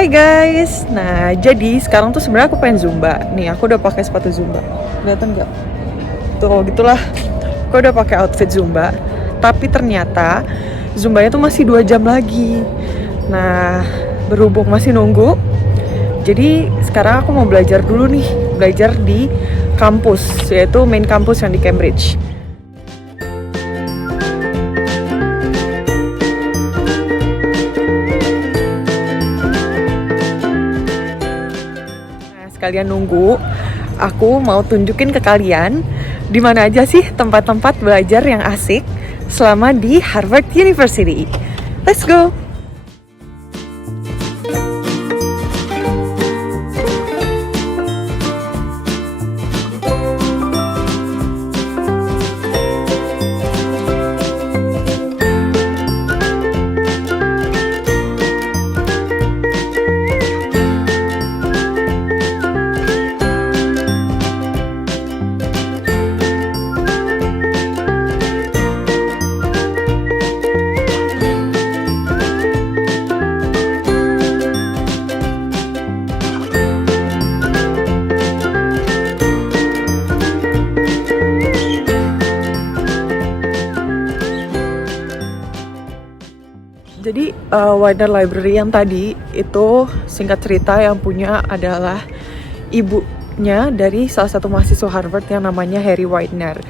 Hai guys, nah jadi sekarang tuh sebenarnya aku pengen zumba. Nih aku udah pakai sepatu zumba, kelihatan nggak? Tuh gitulah, aku udah pakai outfit zumba. Tapi ternyata zumbanya tuh masih 2 jam lagi. Nah berhubung masih nunggu, jadi sekarang aku mau belajar dulu nih, belajar di kampus, yaitu main kampus yang di Cambridge. Kalian nunggu, aku mau tunjukin ke kalian di mana aja sih tempat-tempat belajar yang asik selama di Harvard University. Let's go! Jadi Widener Library yang tadi itu singkat cerita yang punya adalah ibunya dari salah satu mahasiswa Harvard yang namanya Harry Widener.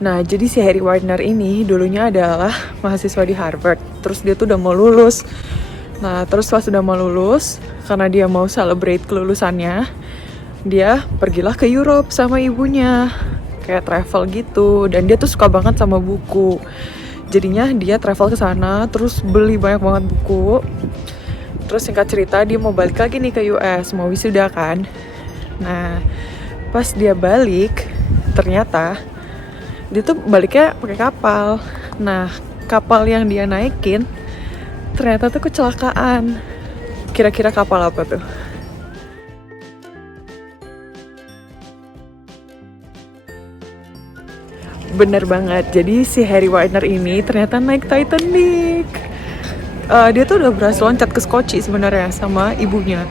Nah jadi si Harry Widener ini dulunya adalah mahasiswa di Harvard. Terus dia tuh udah mau lulus. Nah terus pas udah mau lulus, karena dia mau celebrate kelulusannya, dia pergilah ke Europe sama ibunya, kayak travel gitu. Dan dia tuh suka banget sama buku. Jadinya dia travel ke sana, terus beli banyak banget buku. Terus singkat cerita dia mau balik lagi nih ke US, mau wisuda kan. Nah, pas dia balik, ternyata dia tuh baliknya pakai kapal. Nah, kapal yang dia naikin ternyata tuh kecelakaan. Kira-kira kapal apa tuh? Bener banget, jadi si Harry Widener ini ternyata naik Titanic. Dia tuh udah berhasil loncat ke Skoci sebenarnya sama ibunya.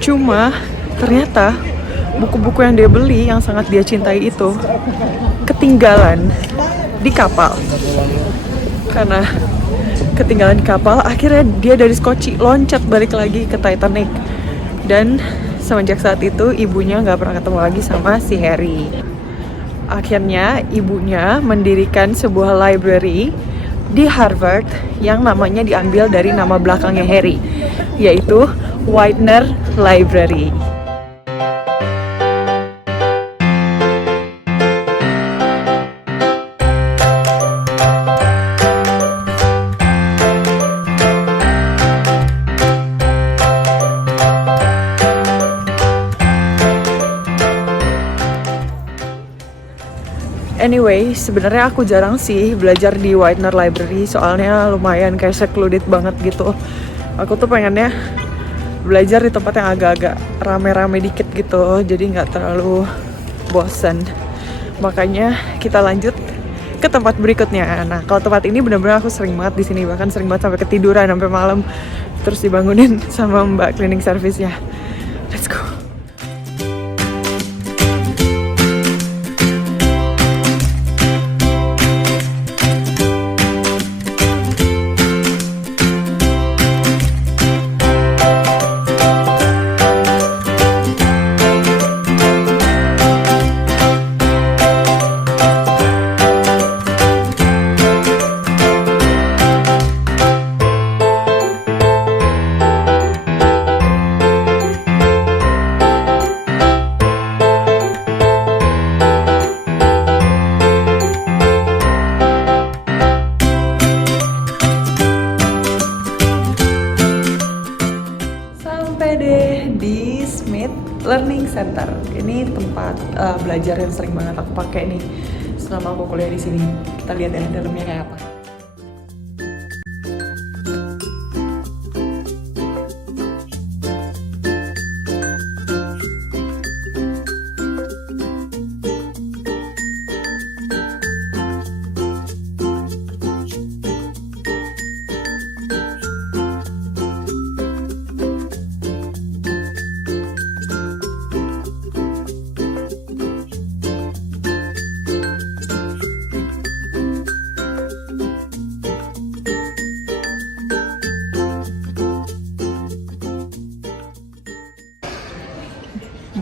Cuma ternyata buku-buku yang dia beli yang sangat dia cintai itu ketinggalan di kapal. Karena ketinggalan di kapal, akhirnya dia dari Skoci loncat balik lagi ke Titanic. Dan semenjak saat itu ibunya nggak pernah ketemu lagi sama si Harry. Akhirnya ibunya mendirikan sebuah library di Harvard yang namanya diambil dari nama belakangnya Harry, yaitu Widener Library. Anyway, sebenarnya aku jarang sih belajar di Widener Library, soalnya lumayan kayak secluded banget gitu. Aku tuh pengennya belajar di tempat yang agak-agak rame-rame dikit gitu, jadi nggak terlalu bosen. Makanya kita lanjut ke tempat berikutnya. Nah, kalau tempat ini benar-benar aku sering banget di sini, bahkan sering banget sampai ketiduran sampai malam, terus dibangunin sama mbak cleaning service-nya. Let's go. Di Smith Learning Center. Ini tempat belajar yang sering banget aku pakai nih selama aku kuliah di sini. Kita lihat ya dalamnya kayak apa.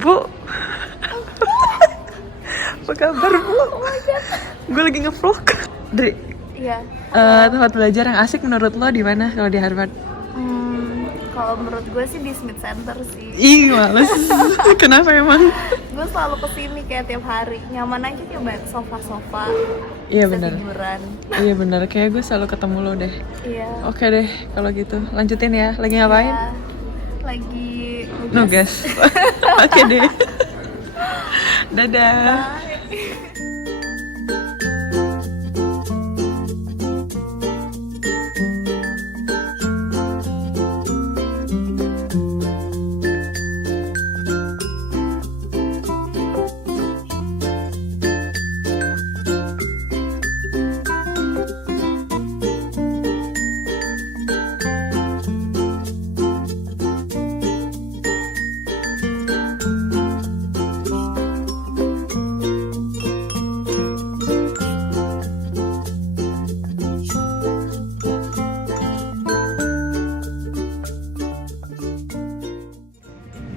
Bu. Apa kabar, Bu? Gue lagi nge-vlog. Dri. Iya. Tempat belajar yang asik menurut lo di mana kalau di Harvard? Kalau menurut gue sih di Smith Center sih. Ih, males. Kenapa emang? Gue selalu kesini kayak tiap hari. Nyaman aja kayak banyak sofa-sofa. Iya bisa benar. tiduran. Iya benar. Kayak gue selalu ketemu lo deh. Iya. Oke deh, kalau gitu lanjutin ya. Lagi ngapain? Iya. Lagi Nugas. Oke deh. Dadah. Bye.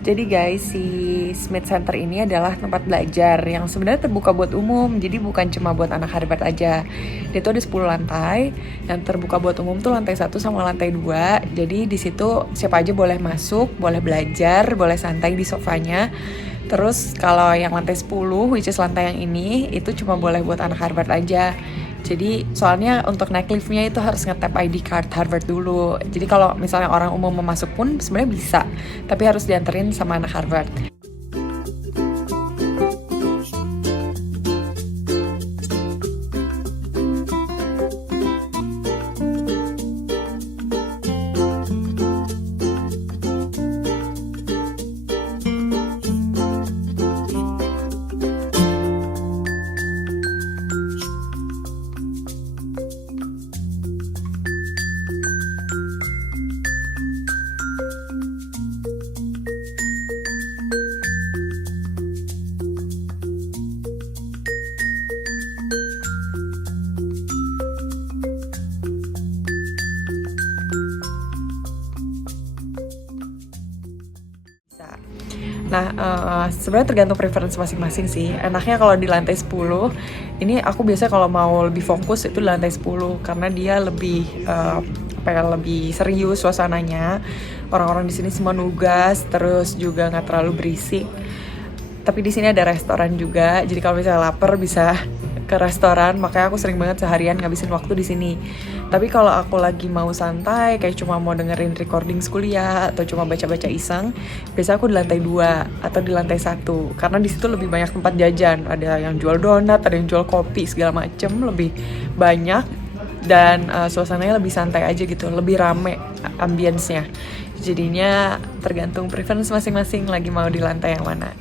Jadi guys, si Smith Center ini adalah tempat belajar yang sebenarnya terbuka buat umum. Jadi bukan cuma buat anak Harvard aja. Dia tuh ada 10 lantai. Yang terbuka buat umum tuh lantai 1 sama lantai 2. Jadi di situ siapa aja boleh masuk, boleh belajar, boleh santai di sofanya. Terus kalau yang lantai 10, which is lantai yang ini, itu cuma boleh buat anak Harvard aja. Jadi soalnya untuk naik liftnya itu harus nge-tap ID card Harvard dulu. Jadi kalau misalnya orang umum mau masuk pun sebenarnya bisa, tapi harus dianterin sama anak Harvard. Nah, sebenarnya tergantung preference masing-masing sih. Enaknya kalau di lantai 10, ini aku biasa kalau mau lebih fokus itu di lantai 10 karena dia lebih lebih serius suasananya. Orang-orang di sini semua nugas, terus juga nggak terlalu berisik. Tapi di sini ada restoran juga, jadi kalau misalnya lapar bisa ke restoran. Makanya aku sering banget seharian ngabisin waktu di sini. Tapi kalau aku lagi mau santai, kayak cuma mau dengerin recording kuliah atau cuma baca-baca iseng, biasa aku di lantai 2 atau di lantai 1 karena di situ lebih banyak tempat jajan. Ada yang jual donat, ada yang jual kopi segala macem, lebih banyak dan suasananya lebih santai aja gitu, lebih rame ambience-nya. Jadinya tergantung preference masing-masing lagi mau di lantai yang mana.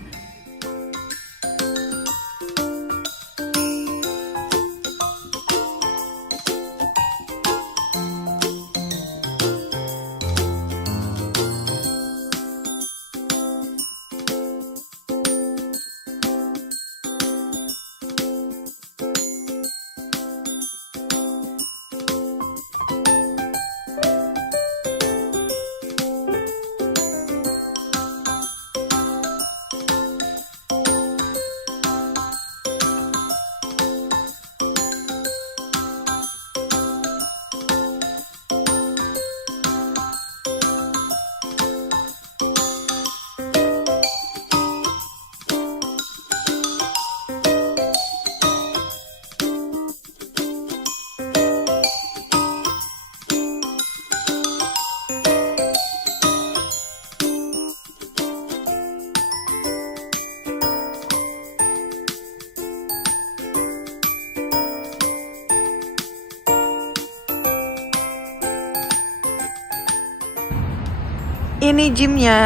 Ini gymnya.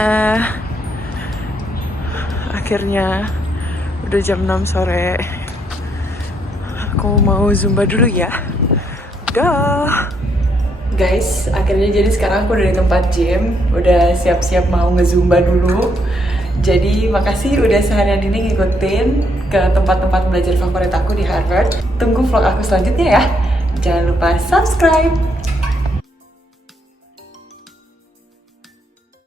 Akhirnya udah jam 6 sore. Aku mau zumba dulu ya. Dah. Guys, akhirnya jadi sekarang aku udah di tempat gym. Udah siap-siap mau nge-zumba dulu. Jadi makasih udah seharian ini ngikutin ke tempat-tempat belajar favorit aku di Harvard. Tunggu vlog aku selanjutnya ya. Jangan lupa subscribe.